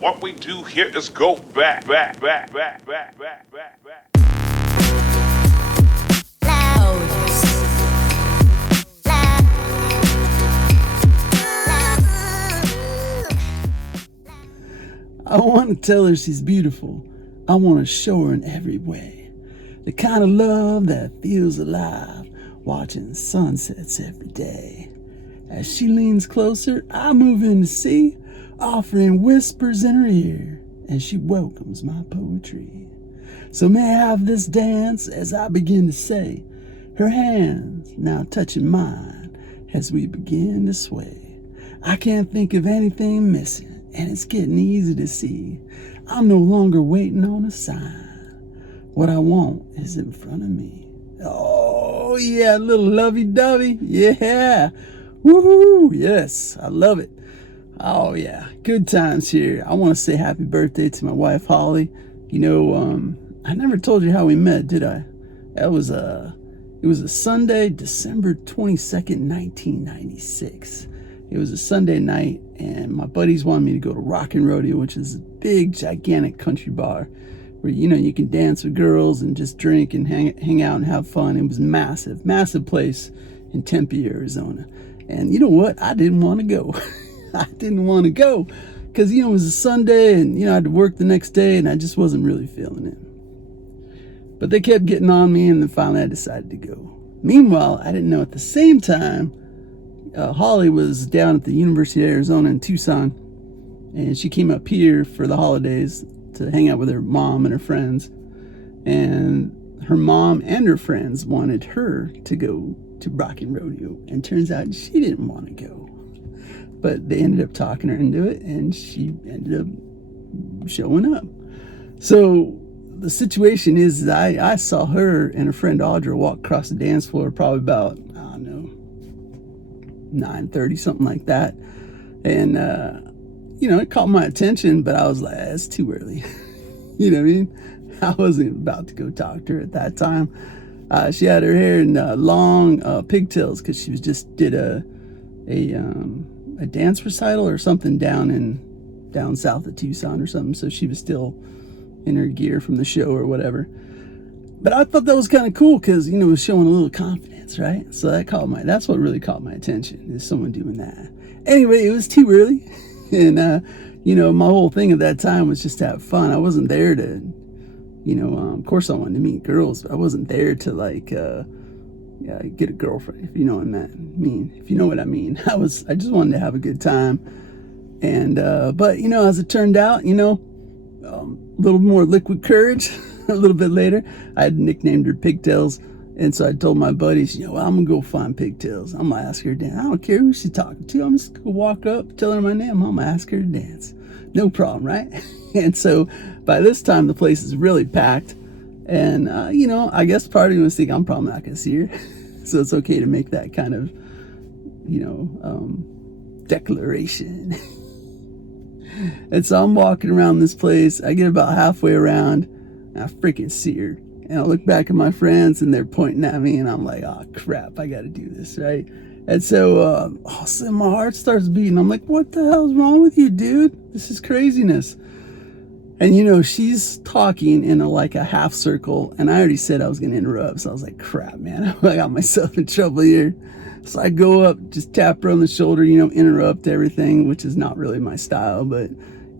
What we do here is go back. I want to tell her she's beautiful. I want to show her in every way. The kind of love that feels alive, watching sunsets every day. As she leans closer, I move in to see, offering whispers in her ear, and she welcomes my poetry. So may I have this dance as I begin to say, her hands now touching mine as we begin to sway. I can't think of anything missing, and it's getting easy to see. I'm no longer waiting on a sign. What I want is in front of me. Oh yeah, a little lovey-dovey. Yeah. Woohoo! Yes, I love it. Oh yeah, good times here. I want to say happy birthday to my wife Holly. I never told you how we met, did I? It was a Sunday, December 22nd, 1996. It was a Sunday night, and my buddies wanted me to go to Rockin' Rodeo, which is a big, gigantic country bar where, you can dance with girls and just drink and hang out and have fun. It was massive, massive place in Tempe, Arizona. And you know what? I didn't want to go. I didn't want to go because, it was a Sunday and, I had to work the next day and I just wasn't really feeling it. But they kept getting on me and then finally I decided to go. Meanwhile, I didn't know at the same time, Holly was down at the University of Arizona in Tucson, and she came up here for the holidays to hang out with her mom and her friends. And her mom and her friends wanted her to go to Rockin' Rodeo, and turns out she didn't want to go. But they ended up talking her into it, and she ended up showing up. So the situation is I saw her and her friend Audra walk across the dance floor probably about, 9:30, something like that. And, it caught my attention, but I was like, it's too early. You know what I mean? I wasn't about to go talk to her at that time. She had her hair in long pigtails because she was just did a dance recital or something down south of Tucson or something. So she was still in her gear from the show or whatever. But I thought that was kind of cool because, it was showing a little confidence, right? So that's what really caught my attention, is someone doing that. Anyway, it was too early. And, my whole thing at that time was just to have fun. I wasn't there to, of course I wanted to meet girls, but I wasn't there to get a girlfriend, if you know what I mean. If you know what I mean. I just wanted to have a good time. And, but, as it turned out, a little more liquid courage. A little bit later, I had nicknamed her Pigtails, and so I told my buddies, I'm gonna go find Pigtails. I'm gonna ask her to dance. I don't care who she's talking to. I'm just gonna walk up, tell her my name. I'm gonna ask her to dance. No problem, right? And so by this time, the place is really packed, and I guess part of me was thinking I'm probably not gonna see her, so it's okay to make that kind of, declaration. And so I'm walking around this place. I get about halfway around, and I freaking see her. And I look back at my friends, and they're pointing at me, and I'm like, oh, crap, I got to do this, right? And so all of a sudden, my heart starts beating. I'm like, what the hell's wrong with you, dude? This is craziness. And, she's talking in a half circle, and I already said I was going to interrupt. So I was like, crap, man, I got myself in trouble here. So I go up, just tap her on the shoulder, interrupt everything, which is not really my style, but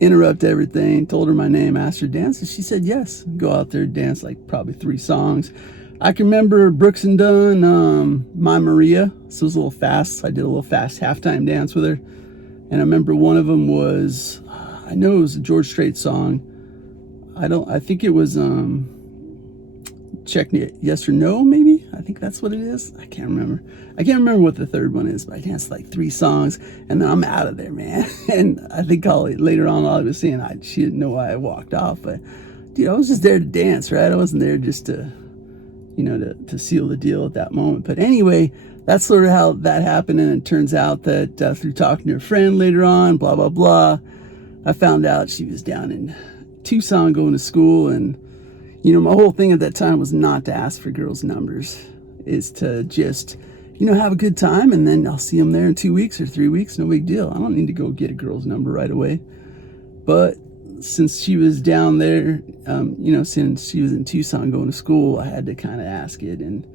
interrupt everything, told her my name, asked her to dance, and she said yes. Go out there, dance probably 3 songs. I can remember Brooks and Dunn, My Maria, so it was a little fast. I did a little fast halftime dance with her. And I remember one of them was, I know it was a George Strait song. I think it was, Check Yes or No, maybe? I think that's what it is. I can't remember what the third one is, but I danced 3 songs, and then I'm out of there, man. And I think later on, all I was saying, she didn't know why I walked off, but dude, I was just there to dance, right? I wasn't there just to, to seal the deal at that moment. But anyway, that's sort of how that happened, and it turns out that through talking to her friend later on, blah, blah, blah, I found out she was down in Tucson going to school, and my whole thing at that time was not to ask for girls' numbers, is to just, have a good time, and then I'll see them there in 2 weeks or 3 weeks, no big deal. I don't need to go get a girl's number right away. But since she was down there, since she was in Tucson going to school, I had to kind of ask it. And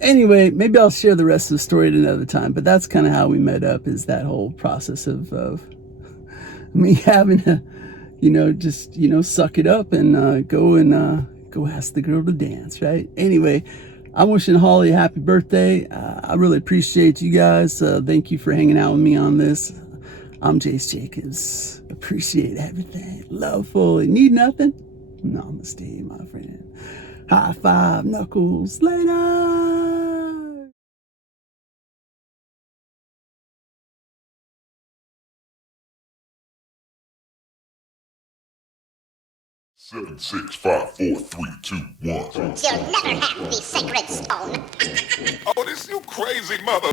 anyway, maybe I'll share the rest of the story at another time, but that's kind of how we met up, is that whole process of me having to, suck it up and go ask the girl to dance, right? Anyway, I'm wishing Holly a happy birthday. I really appreciate you guys. Thank you for hanging out with me on this. I'm Jace Jacobs. Appreciate everything. Love fully. Need nothing? Namaste, my friend. High five, knuckles. Later. 7, 6, 5, 4, 3, 2, 1. You'll never have the sacred stone. Oh, this you crazy mother.